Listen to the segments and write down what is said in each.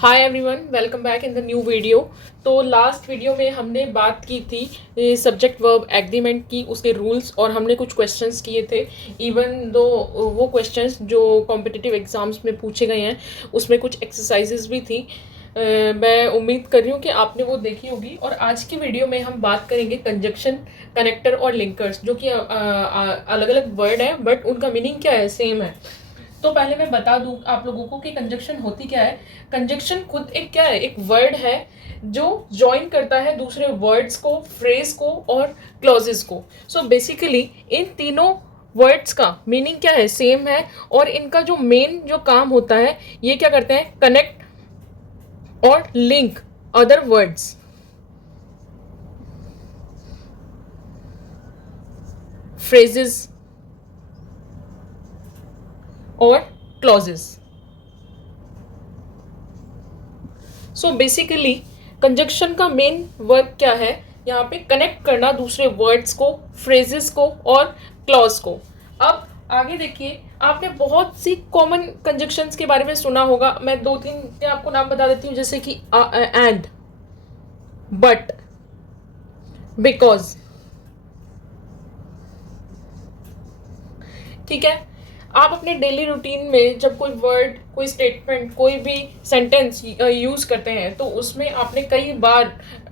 Hi everyone, welcome back in the new video. तो last video में हमने बात की थी सब्जेक्ट वर्ब एग्रीमेंट की, उसके रूल्स, और हमने कुछ क्वेश्चंस किए थे। इवन दो वो क्वेश्चंस जो कॉम्पिटिटिव एग्जाम्स में पूछे गए हैं उसमें कुछ एक्सरसाइजेस भी थी। मैं उम्मीद कर रही हूँ कि आपने वो देखी होगी। और आज की वीडियो में हम बात करेंगे कंजक्शन, कनेक्टर और लिंकर्स, जो कि अलग अलग वर्ड हैं बट उनका मीनिंग क्या है, सेम है। तो पहले मैं बता दूं आप लोगों को कि कंजक्शन होती क्या है। कंजक्शन खुद एक क्या है, एक वर्ड है जो ज्वाइन करता है दूसरे वर्ड्स को, फ्रेज को और क्लॉजेस को। सो बेसिकली इन तीनों वर्ड्स का मीनिंग क्या है, सेम है। और इनका जो मेन जो काम होता है, ये क्या करते हैं, कनेक्ट और लिंक अदर वर्ड्स, फ्रेजेस और क्लॉजेस। सो बेसिकली कंजक्शन का मेन वर्क क्या है, यहाँ पे कनेक्ट करना दूसरे वर्ड्स को, फ्रेजेस को और क्लॉज को। अब आगे देखिए, आपने बहुत सी कॉमन कंजक्शंस के बारे में सुना होगा। मैं दो तीन के आपको नाम बता देती हूँ, जैसे कि एंड, बट, बिकॉज। ठीक है, आप अपने डेली रूटीन में जब कोई वर्ड, कोई स्टेटमेंट, कोई भी सेंटेंस यूज करते हैं तो उसमें आपने कई बार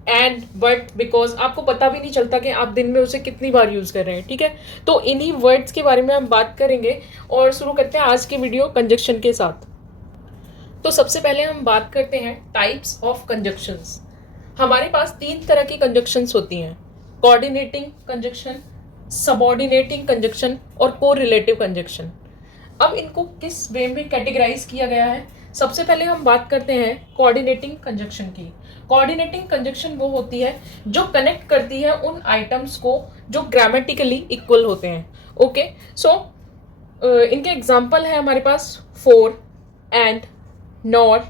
एंड, बट, बिकॉज, आपको पता भी नहीं चलता कि आप दिन में उसे कितनी बार यूज कर रहे हैं। ठीक है, तो इन्हीं वर्ड्स के बारे में हम बात करेंगे और शुरू करते हैं आज की वीडियो कंजक्शन के साथ। तो सबसे पहले हम बात करते हैं टाइप्स ऑफ कंजक्शंस। हमारे पास तीन तरह की कंजक्शंस होती हैं: कोऑर्डिनेटिंग कंजक्शन, सबऑर्डिनेटिंग कंजक्शन और कोरिलेटिव कंजक्शन। अब इनको किस वे में कैटेगराइज किया गया है, सबसे पहले हम बात करते हैं कोऑर्डिनेटिंग कंजक्शन की। कोऑर्डिनेटिंग कंजक्शन वो होती है जो कनेक्ट करती है उन आइटम्स को जो ग्रामेटिकली इक्वल होते हैं। ओके, सो इनके एग्जाम्पल है हमारे पास फॉर, एंड, नॉर,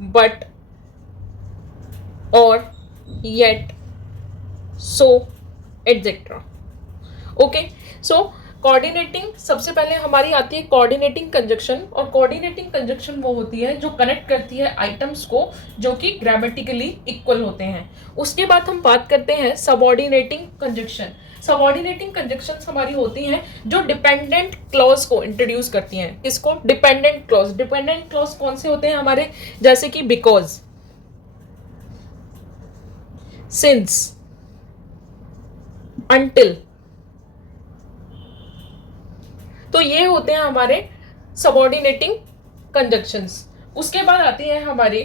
बट, और, येट, सो, एटसेट्रा। ओके, सो कोऑर्डिनेटिंग, सबसे पहले हमारी आती है कोऑर्डिनेटिंग कंजक्शन। और कोऑर्डिनेटिंग कंजक्शन वो होती है जो कनेक्ट करती है आइटम्स को जो कि ग्रामेटिकली इक्वल होते हैं। उसके बाद हम बात करते हैं सबऑर्डिनेटिंग कंजक्शन। सबऑर्डिनेटिंग कंजक्शंस हमारी होती हैं जो डिपेंडेंट क्लॉज को इंट्रोड्यूस करती हैं। किसको? Dependent clause. डिपेंडेंट क्लॉज कौन से होते हैं हमारे? जैसे कि बिकॉज, सिंस, अंटिल। तो ये होते हैं हमारे सबऑर्डिनेटिंग कंजक्शंस। उसके बाद आती हैं हमारे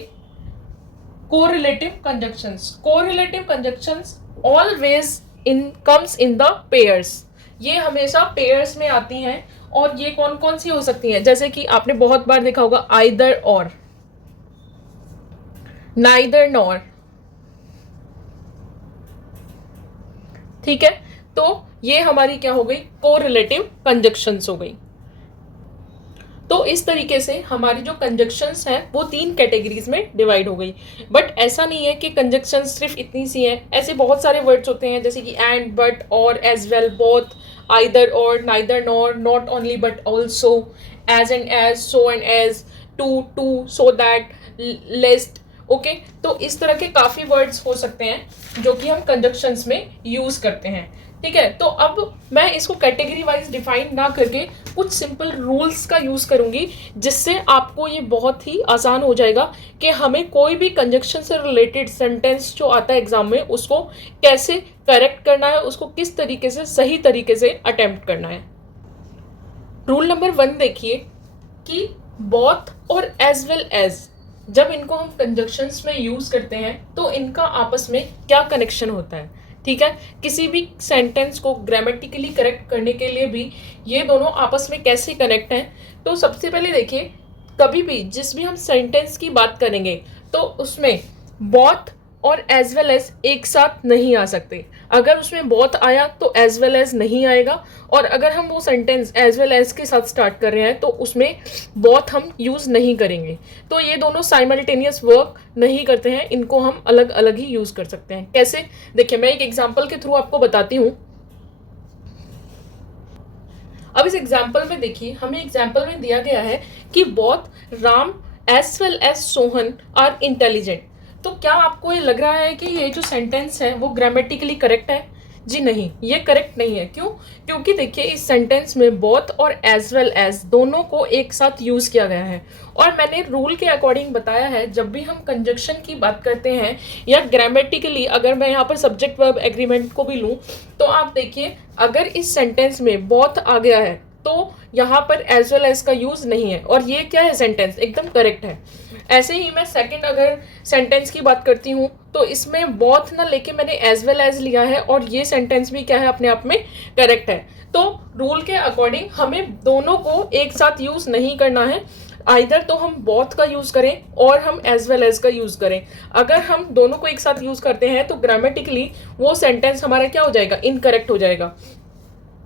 correlative conjunctions. Correlative conjunctions always comes in the pairs. ये हमेशा पेयर्स में आती हैं। और ये कौन कौन सी हो सकती हैं? जैसे कि आपने बहुत बार देखा होगा आइदर और, नाइदर नॉर। ठीक है, तो ये हमारी क्या हो गई? कोरिलेटिव कंजक्शंस हो गई। तो इस तरीके से हमारी जो कंजक्शंस हैं वो तीन कैटेगरीज में डिवाइड हो गई। बट ऐसा नहीं है कि कंजक्शंस सिर्फ इतनी सी हैं, ऐसे बहुत सारे वर्ड्स होते हैं जैसे कि and, but, or, as well, both, either or, neither nor, not only but also, as and as, so and as, to, so that, list. Okay, तो इस तरह के काफ़ी वर्ड्स हो सकते हैं जो कि हम कंजक्शंस में यूज़ करते हैं। ठीक है, तो अब मैं इसको कैटेगरी वाइज डिफाइन ना करके कुछ सिंपल रूल्स का यूज़ करूंगी, जिससे आपको ये बहुत ही आसान हो जाएगा कि हमें कोई भी कंजक्शन से रिलेटेड सेंटेंस जो आता है एग्जाम में उसको कैसे करेक्ट करना है, उसको किस तरीके से, सही तरीके से अटेम्प्ट करना है। रूल नंबर 1 देखिए कि बोथ और एज वेल एज, जब इनको हम कंजक्शंस में यूज़ करते हैं तो इनका आपस में क्या कनेक्शन होता है। ठीक है, किसी भी सेंटेंस को ग्रामेटिकली करेक्ट करने के लिए भी ये दोनों आपस में कैसे कनेक्ट हैं। तो सबसे पहले देखिए, कभी भी जिस भी हम सेंटेंस की बात करेंगे तो उसमें बोथ और एज वेल एज एक साथ नहीं आ सकते। अगर उसमें बोथ आया तो एज वेल एज नहीं आएगा, और अगर हम वो सेंटेंस एज वेल एज के साथ स्टार्ट कर रहे हैं तो उसमें बोथ हम यूज़ नहीं करेंगे। तो ये दोनों साइमल्टेनियस वर्क नहीं करते हैं, इनको हम अलग अलग ही यूज़ कर सकते हैं। कैसे? देखिए, मैं एक एग्जाम्पल के थ्रू आपको बताती हूँ। अब इस एग्जाम्पल में देखिए, हमें एग्जाम्पल में दिया गया है कि both Ram as well as Sohan are intelligent. तो क्या आपको ये लग रहा है कि ये जो सेंटेंस है वो ग्रामेटिकली करेक्ट है? जी नहीं, ये करेक्ट नहीं है। क्यों? क्योंकि देखिए इस सेंटेंस में बोथ और एज वेल एज दोनों को एक साथ यूज किया गया है। और मैंने रूल के अकॉर्डिंग बताया है, जब भी हम कंजक्शन की बात करते हैं या ग्रामेटिकली, अगर मैं यहाँ पर सब्जेक्ट वर्ब एग्रीमेंट को भी लूँ, तो आप देखिए अगर इस सेंटेंस में बोथ आ गया है तो यहाँ पर एज वेल एज का यूज नहीं है, और ये क्या है, सेंटेंस एकदम करेक्ट है। ऐसे ही मैं सेकंड अगर सेंटेंस की बात करती हूँ तो इसमें बोथ ना लेके मैंने एज वेल एज लिया है, और ये सेंटेंस भी क्या है, अपने आप में करेक्ट है। तो रूल के अकॉर्डिंग हमें दोनों को एक साथ यूज नहीं करना है, आइदर तो हम बोथ का यूज करें और हम एज वेल एज का यूज करें। अगर हम दोनों को एक साथ यूज करते हैं तो ग्रामेटिकली वो सेंटेंस हमारा क्या हो जाएगा, इनकरेक्ट हो जाएगा।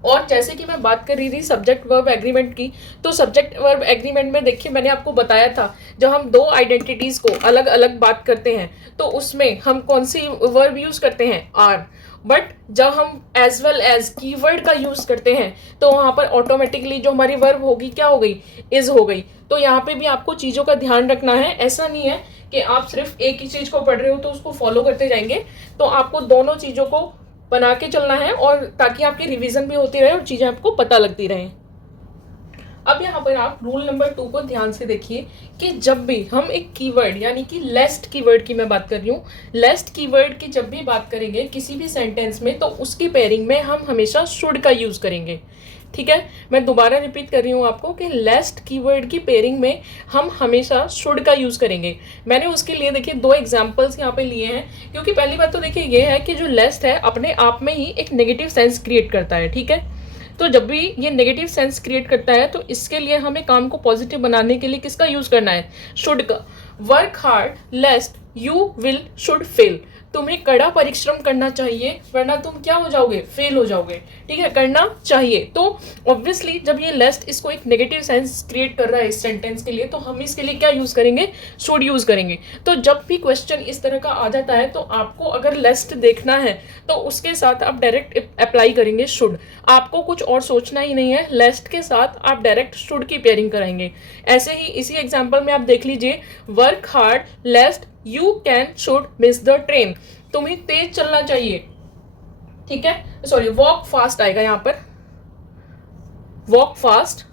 और जैसे कि मैं बात कर रही थी सब्जेक्ट वर्ब एग्रीमेंट की, तो सब्जेक्ट वर्ब एग्रीमेंट में देखिए मैंने आपको बताया था, जब हम दो आइडेंटिटीज को अलग अलग बात करते हैं तो उसमें हम कौन सी वर्ब यूज करते हैं, आर। बट जब हम एज वेल एज कीवर्ड का यूज करते हैं तो वहां पर ऑटोमेटिकली जो हमारी वर्ब होगी क्या हो गई, इज हो गई। तो यहाँ पे भी आपको चीजों का ध्यान रखना है। ऐसा नहीं है कि आप सिर्फ एक ही चीज को पढ़ रहे हो तो उसको फॉलो करते जाएंगे, तो आपको दोनों चीजों को बना के चलना है, और ताकि आपकी रिवीजन भी होती रहे और चीजें आपको पता लगती रहें। अब यहाँ पर आप रूल नंबर 2 को ध्यान से देखिए कि जब भी हम एक कीवर्ड यानी कि लेस्ट कीवर्ड की मैं बात कर रही हूँ, लेस्ट कीवर्ड की जब भी बात करेंगे किसी भी सेंटेंस में तो उसकी पेयरिंग में हम हमेशा शुड का यूज करेंगे। ठीक है, मैं दोबारा रिपीट कर रही हूँ आपको कि लेस्ट कीवर्ड की पेयरिंग में हम हमेशा शुड का यूज करेंगे। मैंने उसके लिए देखिए दो एग्जांपल्स यहाँ पे लिए हैं, क्योंकि पहली बात तो देखिए ये है कि जो लेस्ट है अपने आप में ही एक नेगेटिव सेंस क्रिएट करता है। ठीक है, तो जब भी ये नेगेटिव सेंस क्रिएट करता है तो इसके लिए हमें काम को पॉजिटिव बनाने के लिए किसका यूज करना है, शुड का। Work hard लेस्ट you will should fail. तुम्हें कड़ा परिश्रम करना चाहिए वरना तुम क्या हो जाओगे, फेल हो जाओगे। ठीक है, करना चाहिए। तो ऑब्वियसली जब ये लेस्ट इसको एक नेगेटिव सेंस क्रिएट कर रहा है इस सेंटेंस के लिए, तो हम इसके लिए क्या यूज करेंगे, शुड यूज करेंगे। तो जब भी क्वेश्चन इस तरह का आ जाता है तो आपको अगर लेस्ट देखना है तो उसके साथ आप डायरेक्ट अप्लाई करेंगे शुड। आपको कुछ और सोचना ही नहीं है, लेस्ट के साथ आप डायरेक्ट शुड की पेयरिंग कराएंगे। ऐसे ही इसी एग्जाम्पल में आप देख लीजिए, work hard लेस्ट you can should miss the train. तुम्हें तेज चलना चाहिए। ठीक है, सॉरी वॉक फास्ट आएगा यहां पर, walk fast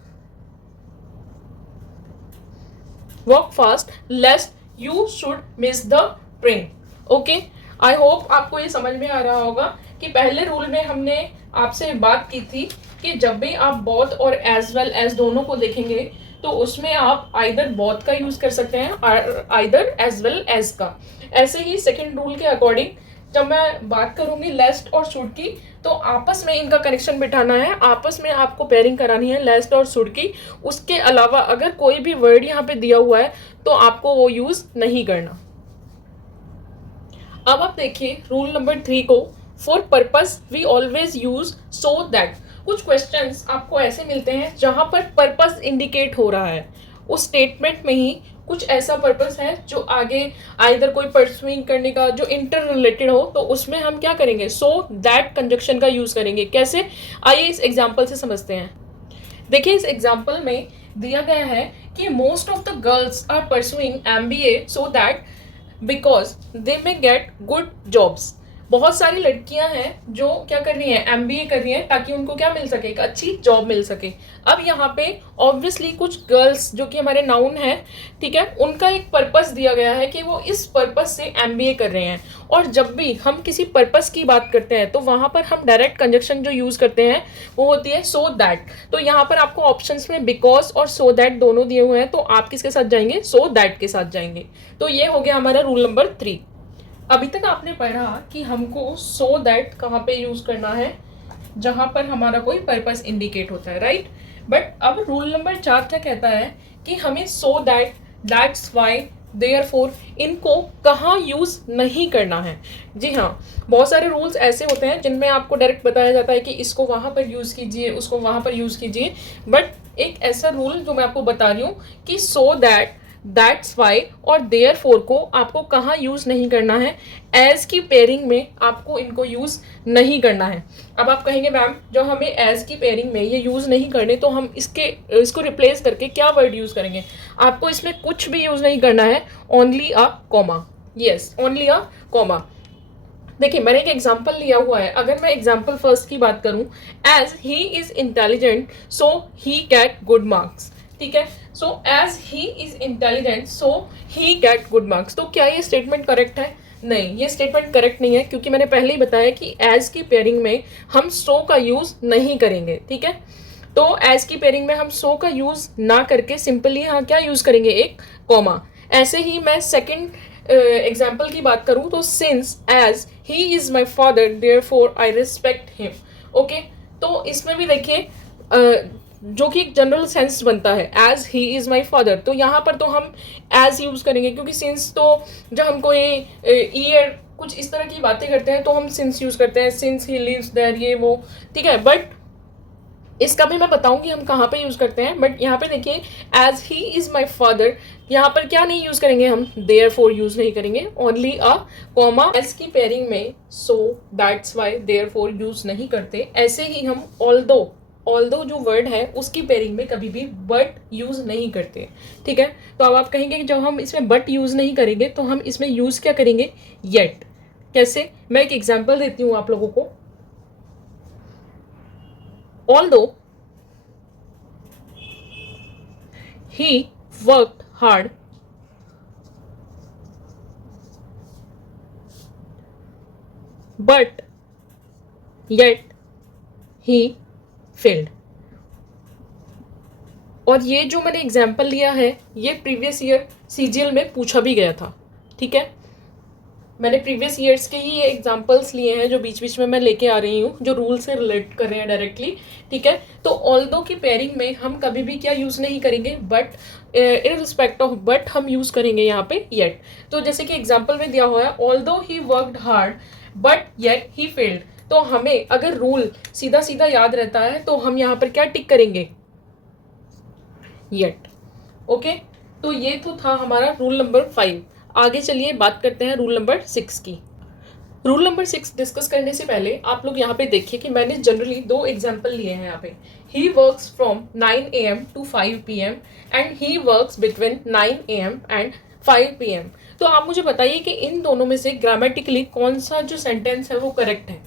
लेस्ट you should miss the train. Okay, I hope आपको ये समझ में आ रहा होगा कि पहले रूल में हमने आपसे बात की थी कि जब भी आप बोथ और एज वेल एज दोनों को देखेंगे तो उसमें आप आइदर बोथ का यूज कर सकते हैं और आइदर एज वेल एज का। ऐसे ही सेकंड रूल के अकॉर्डिंग जब मैं बात करूंगी लेस्ट और शुड की, तो आपस में इनका कनेक्शन बिठाना है, आपस में आपको पेयरिंग करानी है लेस्ट और शुड की। उसके अलावा अगर कोई भी वर्ड यहाँ पे दिया हुआ है तो आपको वो यूज नहीं करना। अब आप देखिए रूल नंबर 3 को, for purpose we always use so that. कुछ क्वेश्चंस आपको ऐसे मिलते हैं जहां पर पर्पस इंडिकेट हो रहा है, उस स्टेटमेंट में ही कुछ ऐसा पर्पस है जो आगे आइदर कोई परसुइंग करने का जो इंटर रिलेटेड हो, तो उसमें हम क्या करेंगे, सो दैट कंजक्शन का यूज करेंगे। कैसे, आइए इस एग्जाम्पल से समझते हैं। देखिए इस एग्जाम्पल में दिया गया है कि most of the girls are pursuing MBA so that because they may get good jobs. बहुत सारी लड़कियां हैं जो क्या कर रही हैं, MBA कर रही हैं ताकि उनको क्या मिल सके, एक अच्छी जॉब मिल सके। अब यहाँ पे ऑब्वियसली कुछ गर्ल्स जो कि हमारे नाउन है, ठीक है, उनका एक पर्पस दिया गया है कि वो इस पर्पस से MBA कर रहे हैं। और जब भी हम किसी पर्पस की बात करते हैं तो वहां पर हम डायरेक्ट कंजक्शन जो यूज करते हैं वो होती है सो दैट। तो यहाँ पर आपको ऑप्शंस में बिकॉज और सो दैट दोनों दिए हुए हैं, तो आप किसके साथ जाएंगे, सो दैट के साथ जाएंगे। तो ये हो गया हमारा रूल नंबर 3। अभी तक आपने पढ़ा कि हमको सो दैट कहाँ पे यूज करना है, जहां पर हमारा कोई पर्पस इंडिकेट होता है, राइट। बट अब रूल नंबर 4 क्या कहता है कि हमें so that, that's why, therefore इनको कहाँ यूज नहीं करना है। जी हाँ, बहुत सारे रूल्स ऐसे होते हैं जिनमें आपको डायरेक्ट बताया जाता है कि इसको वहां पर यूज कीजिए, उसको वहां पर यूज कीजिए। बट एक ऐसा रूल जो मैं आपको बता रही हूँ कि सो दैट दैट्स वाई और देयरफॉर को आपको कहाँ यूज नहीं करना है, एज की पेयरिंग में आपको इनको यूज नहीं करना है। अब आप कहेंगे मैम जब हमें एज की पेयरिंग में ये यूज नहीं करने तो हम इसको रिप्लेस करके क्या वर्ड यूज करेंगे। आपको इसमें कुछ भी यूज नहीं करना है, only a comma. Yes, only a comma. देखिए मैंने एक एग्जाम्पल लिया हुआ है, अगर मैं एग्जाम्पल फर्स्ट की बात करूं, as he is intelligent so he get good marks. ठीक है, so as he is intelligent so he get good marks. तो क्या ये स्टेटमेंट करेक्ट है? नहीं, ये स्टेटमेंट करेक्ट नहीं है, क्योंकि मैंने पहले ही बताया कि एज की पेयरिंग में हम सो का यूज नहीं करेंगे। ठीक है, तो एज की पेयरिंग में हम सो का यूज ना करके सिंपली हाँ क्या यूज करेंगे, एक कॉमा। ऐसे ही मैं सेकंड एग्जाम्पल की बात करूं तो since as he is my father therefore I respect him. Okay, तो इसमें भी देखिए जो कि एक जनरल सेंस बनता है, as he is my father, तो यहाँ पर तो हम एज यूज करेंगे, क्योंकि सिंस तो जब हमको ये ईयर कुछ इस तरह की बातें करते हैं तो हम सिंस यूज करते हैं, सिंस ही लिव्स देयर, ये वो। ठीक है, बट इसका भी मैं बताऊंगी हम कहाँ पे यूज करते हैं। बट यहाँ पे देखिए as he is my father, यहाँ पर क्या नहीं यूज करेंगे हम, देयरफॉर यूज नहीं करेंगे, ओनली अ कॉमा। एज की पेयरिंग में so that's why therefore use नहीं करते। ऐसे ही हम ऑल्दो जो वर्ड है उसकी पेयरिंग में कभी भी बट यूज नहीं करते। ठीक है, तो अब आप कहेंगे कि जब हम इसमें बट यूज नहीं करेंगे तो हम इसमें यूज क्या करेंगे, येट। कैसे, मैं एक एग्जाम्पल देती हूँ आप लोगों को। Although he worked hard, but yet he failed। और ये जो मैंने एग्जाम्पल लिया है ये प्रीवियस ईयर सीजीएल में पूछा भी गया था। ठीक है, मैंने प्रीवियस ईयर्स के ही ये एग्जाम्पल्स लिए हैं जो बीच बीच में मैं लेके आ रही हूँ, जो रूल से रिलेट कर रहे हैं डायरेक्टली। ठीक है, तो ऑल्दो की पेयरिंग में हम कभी भी क्या यूज़ नहीं करेंगे, but in respect of but हम यूज़ करेंगे यहाँ पे येट। तो जैसे कि एग्जाम्पल में दिया हुआ है, although he worked hard but yet he failed, तो हमें अगर रूल सीधा सीधा याद रहता है तो हम यहाँ पर क्या टिक करेंगे, येट। ओके, तो ये तो था हमारा रूल नंबर 5। आगे चलिए बात करते हैं रूल नंबर 6 की। रूल नंबर 6 डिस्कस करने से पहले आप लोग यहाँ पे देखिए कि मैंने जनरली 2 एग्जाम्पल लिए हैं यहाँ पे। He works from 9 AM to 5 PM and he works between 9 AM and 5 PM। तो आप मुझे बताइए कि इन दोनों में से ग्रामेटिकली कौन सा जो सेंटेंस है वो करेक्ट है।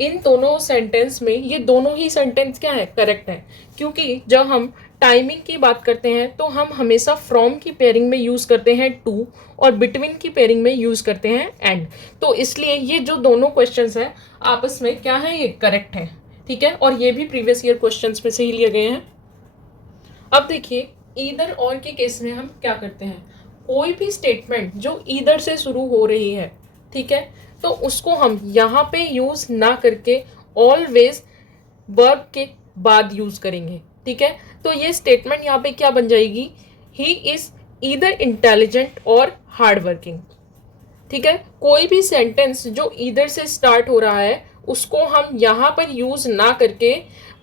इन दोनों सेंटेंस में ये दोनों ही सेंटेंस क्या है, करेक्ट है, क्योंकि जब हम टाइमिंग की बात करते हैं तो हम हमेशा फ्रॉम की पेयरिंग में यूज़ करते हैं टू और बिटवीन की पेयरिंग में यूज़ करते हैं एंड। तो इसलिए ये जो दोनों क्वेश्चंस हैं आपस में क्या है, ये करेक्ट है। ठीक है, और ये भी प्रीवियस ईयर क्वेश्चंस में से ही लिए गए हैं। अब देखिए ईदर और के केस में हम क्या करते हैं, कोई भी स्टेटमेंट जो ईदर से शुरू हो रही है, ठीक है, तो उसको हम यहाँ पे यूज़ ना करके ऑलवेज वर्ब के बाद यूज़ करेंगे। ठीक है, तो ये स्टेटमेंट यहाँ पे क्या बन जाएगी, ही इज़ ईदर इंटेलिजेंट और हार्ड वर्किंग। ठीक है, कोई भी सेंटेंस जो ईदर से स्टार्ट हो रहा है उसको हम यहाँ पर यूज़ ना करके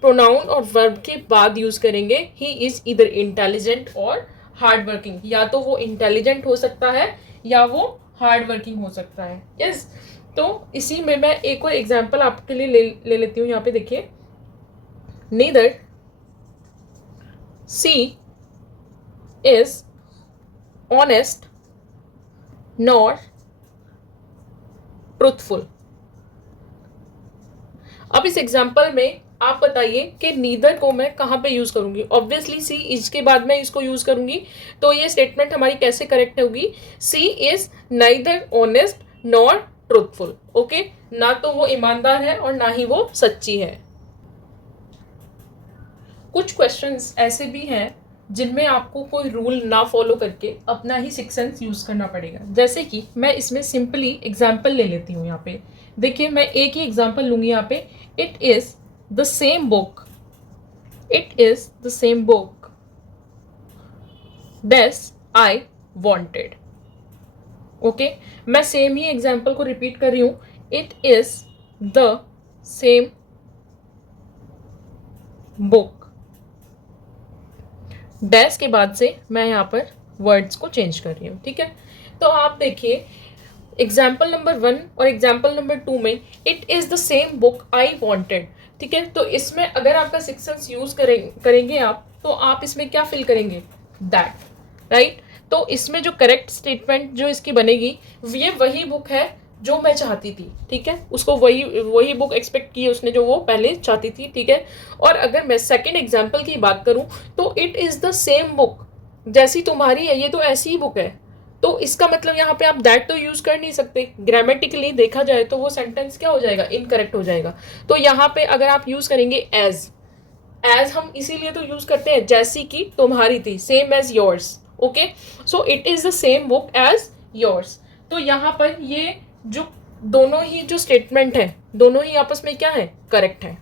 प्रोनाउन और वर्ब के बाद यूज़ करेंगे, ही इज़ ईदर इंटेलिजेंट और हार्ड वर्किंग। या तो वो इंटेलिजेंट हो सकता है या वो हार्ड वर्किंग हो सकता है। यस, तो इसी में मैं एक और एग्जाम्पल आपके लिए ले लेती हूँ। यहाँ पे देखिए, neither C is honest nor truthful। अब इस एग्जाम्पल में आप बताइए कि नीदर को मैं कहाँ पे यूज करूंगी। ऑब्वियसली सी इज के बाद मैं इसको यूज करूंगी, तो ये स्टेटमेंट हमारी कैसे करेक्ट होगी, she is neither honest nor truthful. Okay, ना तो वो ईमानदार है और ना ही वो सच्ची है। कुछ क्वेश्चंस ऐसे भी हैं जिनमें आपको कोई रूल ना फॉलो करके अपना ही सिक्स सेंस यूज़ करना पड़ेगा। जैसे कि मैं इसमें सिंपली एग्जाम्पल ले लेती हूँ। यहाँ पे देखिए, मैं एक ही एग्जाम्पल लूँगी यहाँ पे, it is the same book, it is the same book this I wanted. Okay, मैं सेम ही एग्जाम्पल को रिपीट कर रही हूँ, it is the same book dash के बाद से मैं यहाँ पर वर्ड्स को चेंज कर रही हूँ, ठीक है। तो आप देखिए एग्जाम्पल नंबर 1 और एग्जाम्पल नंबर 2 में it is the same book I wanted, ठीक है। तो इसमें अगर आपका सिक्स सेंस यूज़ करेंगे आप, तो आप इसमें क्या फिल करेंगे, दैट, राइट। तो इसमें जो करेक्ट स्टेटमेंट जो इसकी बनेगी, ये वही बुक है जो मैं चाहती थी, ठीक है। उसको वही बुक एक्सपेक्ट की उसने जो वो पहले चाहती थी, ठीक है। और अगर मैं सेकंड एग्जाम्पल की बात करूं तो it is the same book, जैसी तुम्हारी है ये तो ऐसी ही बुक है। तो इसका मतलब यहाँ पे आप दैट तो यूज़ कर नहीं सकते, ग्रामेटिकली देखा जाए तो वो सेंटेंस क्या हो जाएगा, इनकरेक्ट हो जाएगा। तो यहाँ पे अगर आप यूज़ करेंगे एज हम इसीलिए तो यूज़ करते हैं, जैसी कि तुम्हारी थी, same as yours, okay. So it is the same book as yours. तो यहाँ पर ये जो दोनों ही जो स्टेटमेंट है, दोनों ही आपस में क्या है, करेक्ट है।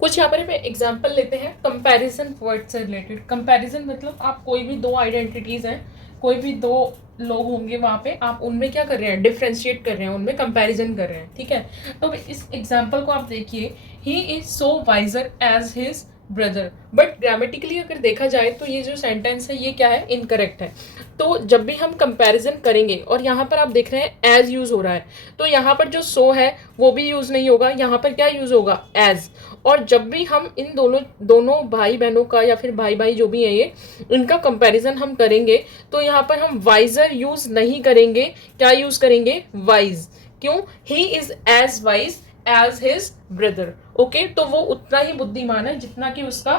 कुछ यहाँ पर हमें एग्जाम्पल लेते हैं कंपैरिजन वर्ड से रिलेटेड। कंपैरिजन मतलब आप कोई भी दो आइडेंटिटीज हैं, कोई भी दो लोग होंगे वहाँ पे, आप उनमें क्या कर रहे हैं, डिफ्रेंशिएट कर रहे हैं, उनमें कंपैरिजन कर रहे हैं, ठीक है। तो इस एग्जाम्पल को आप देखिए, he is so wiser as his brother. But grammatically अगर देखा जाए तो ये जो सेंटेंस है ये क्या है, इनकरेक्ट है। तो जब भी हम कंपैरिजन करेंगे और यहाँ पर आप देख रहे हैं एज यूज़ हो रहा है, तो यहाँ पर जो सो है वो भी यूज़ नहीं होगा, यहाँ पर क्या यूज़ होगा, एज। और जब भी हम इन दोनों भाई बहनों का या फिर भाई भाई जो भी है ये, इनका कंपैरिजन हम करेंगे तो यहाँ पर हम वाइजर यूज़ नहीं करेंगे, क्या यूज़ करेंगे, वाइज। क्यों, he is as wise as his brother, okay. तो वो उतना ही बुद्धिमान है जितना कि उसका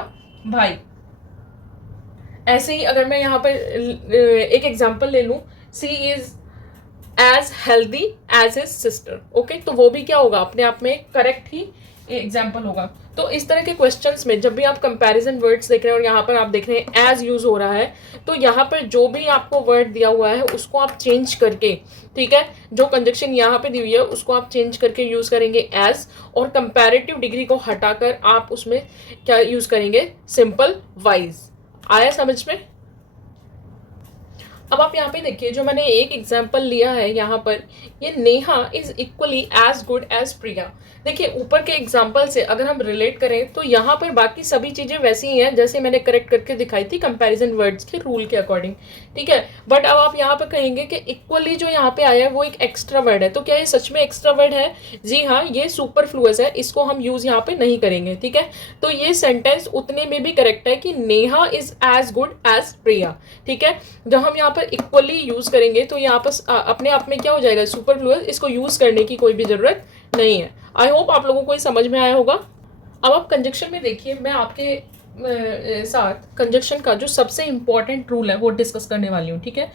भाई। ऐसे ही अगर मैं यहाँ पर एक एग्जांपल ले लूँ, she is as healthy as his sister, okay. तो वो भी क्या होगा, अपने आप में करेक्ट ही एग्जाम्पल होगा। तो इस तरह के क्वेश्चंस में जब भी आप कंपैरिजन वर्ड्स देख रहे हैं और यहाँ पर आप देख रहे हैं एज यूज हो रहा है, तो यहाँ पर जो भी आपको वर्ड दिया हुआ है उसको आप चेंज करके, ठीक है, जो कंजक्शन यहाँ पे दी हुई है उसको आप चेंज करके यूज करेंगे एज, और कंपैरेटिव डिग्री को हटाकर आप उसमें क्या यूज करेंगे, सिंपल वाइज। आया समझ में। अब आप यहाँ पे देखिए, जो मैंने एक एग्जाम्पल लिया है यहाँ पर, ये Neha is equally as good as Priya. देखिए ऊपर के एग्जाम्पल से अगर हम रिलेट करें तो यहाँ पर बाकी सभी चीज़ें वैसी ही हैं जैसे मैंने करेक्ट करके दिखाई थी कंपैरिजन वर्ड्स के रूल के अकॉर्डिंग, ठीक है। बट अब आप यहाँ पर कहेंगे कि इक्वली जो यहाँ पे आया है वो एक एक्स्ट्रा वर्ड है, तो क्या ये सच में एक्स्ट्रा वर्ड है? जी हाँ, ये सुपरफ्लुअस है, इसको हम यूज़ यहाँ पे नहीं करेंगे, ठीक है। तो ये सेंटेंस उतने में भी करेक्ट है कि Neha is as good as Priya, ठीक है। जब हम यहाँ पर इक्वली यूज़ करेंगे तो यहाँ पर अपने आप में क्या हो जाएगा, सुपरफ्लुअस, इसको यूज़ करने की कोई भी ज़रूरत नहीं है। आई होप आप लोगों को ये समझ में आया होगा। अब आप कंजक्शन में देखिए, मैं आपके साथ कंजक्शन का जो सबसे इंपॉर्टेंट रूल है वो डिस्कस करने वाली हूँ, ठीक है।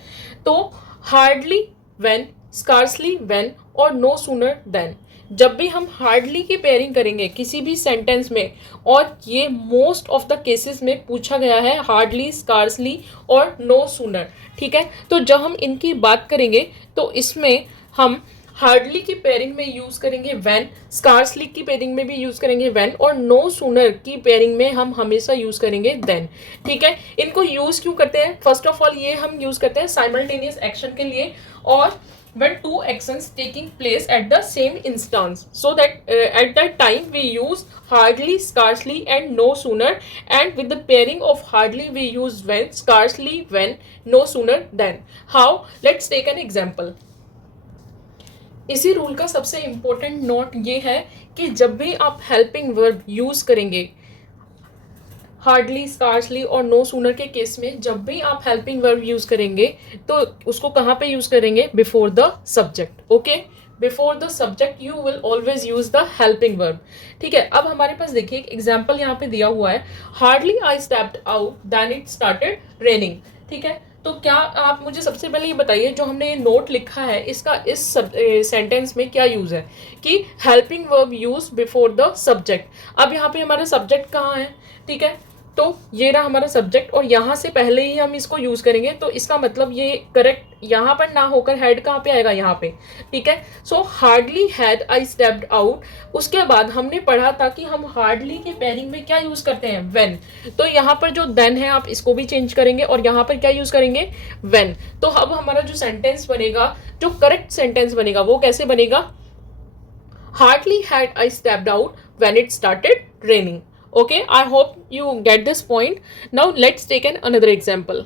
तो हार्डली व्हेन, स्कार्सली व्हेन और नो सूनर देन, जब भी हम हार्डली की पेयरिंग करेंगे किसी भी सेंटेंस में, और ये मोस्ट ऑफ द केसेस में पूछा गया है हार्डली, स्कार्सली और नो सूनर, ठीक है। तो जब हम इनकी बात करेंगे तो इसमें हम हार्डली की पेयरिंग में यूज़ करेंगे व्हेन, स्कार्सली की पेयरिंग में भी यूज़ करेंगे व्हेन, और नो सूनर की पेयरिंग में हम हमेशा यूज़ करेंगे देन, ठीक है। इनको यूज़ क्यों करते हैं? फर्स्ट ऑफ ऑल ये हम यूज़ करते हैं साइमल्टेनियस एक्शन के लिए, और when two actions taking place at the same instance, so that at that time we use hardly, scarcely and no sooner, and with the pairing of hardly we use when, scarcely when, no sooner than. How? Let's take an example. इसी rule का सबसे important note ये है कि जब भी आप helping verb use करेंगे, हार्डली, स्कार्सली और नो सूनर के केस में जब भी आप हेल्पिंग वर्ब यूज़ करेंगे तो उसको कहाँ पे यूज़ करेंगे? Before the subject, okay. Before the subject you will always use the helping verb, ठीक है। अब हमारे पास देखिए एक एग्जाम्पल यहाँ पे दिया हुआ है, hardly I stepped out then it started raining, ठीक है। तो क्या आप मुझे सबसे पहले ये बताइए, जो हमने नोट लिखा है इसका इस सेंटेंस में क्या यूज़ है कि helping verb use before the subject. अब यहाँ पे हमारा सब्जेक्ट कहाँ है, ठीक है। तो ये रहा हमारा सब्जेक्ट और यहाँ से पहले ही हम इसको यूज़ करेंगे, तो इसका मतलब ये करेक्ट यहाँ पर ना होकर हेड कहाँ पे आएगा, यहाँ पे, ठीक है। सो hardly had I stepped out, उसके बाद हमने पढ़ा था कि हम हार्डली के पेयरिंग में क्या यूज़ करते हैं, व्हेन। तो यहाँ पर जो देन है आप इसको भी चेंज करेंगे और यहाँ पर क्या यूज़ करेंगे, व्हेन। तो अब हमारा जो सेंटेंस बनेगा, जो करेक्ट सेंटेंस बनेगा वो कैसे बनेगा, hardly had I stepped out when it started raining, Okay, I hope you get this point. Now let's take an another example.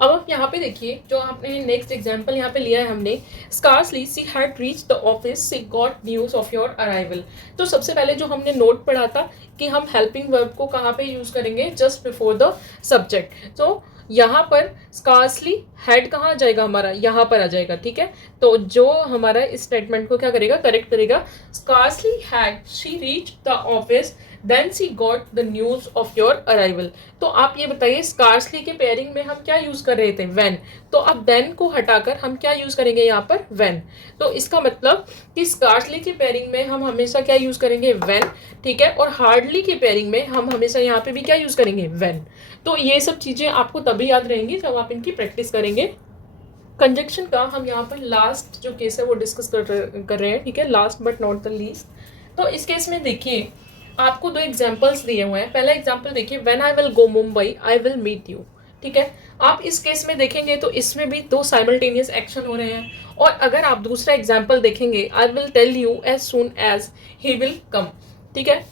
अब आप यहाँ पे देखिए, जो आपने नेक्स्ट एग्जाम्पल यहाँ पे लिया है हमने, scarcely she had reach the office she got news of your arrival. तो सबसे पहले जो हमने नोट पढ़ा था कि हम हेल्पिंग वर्ब को कहाँ पे यूज़ करेंगे, जस्ट बिफोर द सब्जेक्ट। तो यहाँ पर स्कार्सली हैड कहाँ आ जाएगा, हमारा यहाँ पर आ जाएगा, ठीक है। तो जो हमारा इस स्टेटमेंट को क्या करेगा, करेक्ट करेगा। Scarcely had she reach the office then she got the news of your arrival. तो आप ये बताइए, स्कार्सली के पेयरिंग में हम क्या यूज़ कर रहे थे, व्हेन। तो अब देन को हटाकर हम क्या यूज़ करेंगे यहाँ पर, व्हेन। तो इसका मतलब कि स्कार्सली की पेयरिंग में हम हमेशा क्या यूज़ करेंगे, व्हेन, ठीक है। और हार्डली की पेयरिंग में हम हमेशा यहाँ पे भी क्या यूज़ करेंगे, व्हेन। तो ये सब चीज़ें आपको तभी याद रहेंगी जब आप इनकी प्रैक्टिस करेंगे। कंजक्शन का हम यहाँ पर लास्ट जो केस है वो डिस्कस कर रहे हैं, ठीक है, last but not the least. तो इस केस में देखिए, आपको दो एग्जाम्पल्स दिए हुए हैं। पहला एग्जाम्पल देखिए, when I will go Mumbai I will meet you, ठीक है। आप इस केस में देखेंगे तो इसमें भी दो साइमल्टेनियस एक्शन हो रहे हैं। और अगर आप दूसरा एग्जाम्पल देखेंगे, I will tell you as soon as he will come, ठीक है,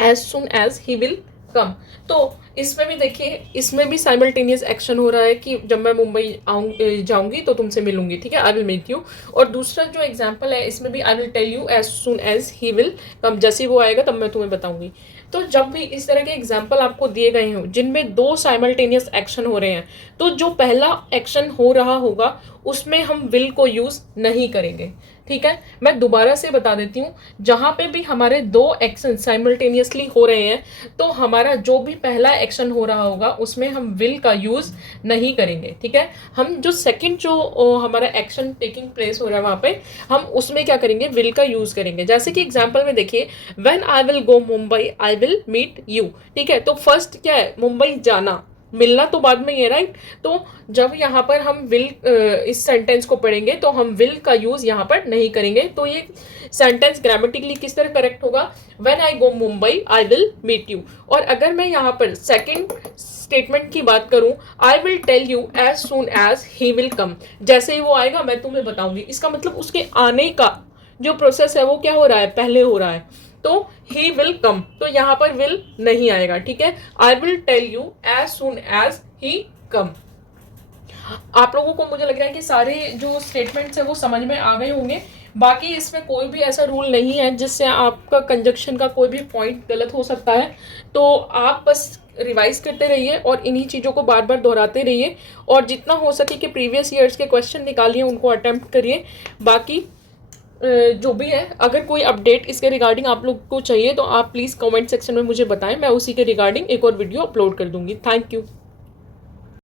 as soon as he will come. तो इसमें भी देखिए, इसमें भी साइमल्टेनियस एक्शन हो रहा है कि जब मैं मुंबई जाऊंगी तो तुमसे मिलूंगी, ठीक है, आई विल मीट यू। और दूसरा जो एग्जाम्पल है, इसमें भी I will tell you as soon as he will come, जैसे वो आएगा तब मैं तुम्हें बताऊंगी। तो जब भी इस तरह के एग्जाम्पल आपको दिए गए हों जिनमें दो साइमल्टेनियस एक्शन हो रहे हैं, तो जो पहला एक्शन हो रहा होगा उसमें हम विल को यूज़ नहीं करेंगे, ठीक है। मैं दोबारा से बता देती हूँ, जहाँ पे भी हमारे दो एक्शन साइमल्टेनियसली हो रहे हैं तो हमारा जो भी पहला एक्शन हो रहा होगा उसमें हम विल का यूज़ नहीं करेंगे, ठीक है। हम जो सेकंड जो हमारा एक्शन टेकिंग प्लेस हो रहा है वहाँ पे हम उसमें क्या करेंगे, विल का यूज़ करेंगे। जैसे कि एग्जाम्पल में देखिए, when I will go Mumbai I will meet you, ठीक है। तो फर्स्ट क्या है, मुंबई जाना, मिलना तो बाद में ही है, राइट। तो जब यहाँ पर हम विल इस सेंटेंस को पढ़ेंगे तो हम विल का यूज़ यहाँ पर नहीं करेंगे। तो ये सेंटेंस ग्रामेटिकली किस तरह करेक्ट होगा, when I go Mumbai I will meet you. और अगर मैं यहाँ पर सेकंड स्टेटमेंट की बात करूँ, I will tell you as soon as he will come, जैसे ही वो आएगा मैं तुम्हें बताऊंगी। इसका मतलब उसके आने का जो प्रोसेस है वो क्या हो रहा है, पहले हो रहा है। तो ही विल कम, तो यहाँ पर विल नहीं आएगा, ठीक है। I will tell you as soon as he come. आप लोगों को मुझे लग रहा है कि सारे जो स्टेटमेंट्स है वो समझ में आ गए होंगे। बाकी इसमें कोई भी ऐसा रूल नहीं है जिससे आपका कंजक्शन का कोई भी पॉइंट गलत हो सकता है। तो आप बस रिवाइज करते रहिए और इन्हीं चीज़ों को बार बार दोहराते रहिए, और जितना हो सके कि प्रीवियस ईयर्स के क्वेश्चन निकालिए, उनको अटेम्प्ट करिए। बाकी जो भी है, अगर कोई अपडेट इसके रिगार्डिंग आप लोग को चाहिए तो आप प्लीज़ कमेंट सेक्शन में मुझे बताएं, मैं उसी के रिगार्डिंग एक और वीडियो अपलोड कर दूंगी। Thank you.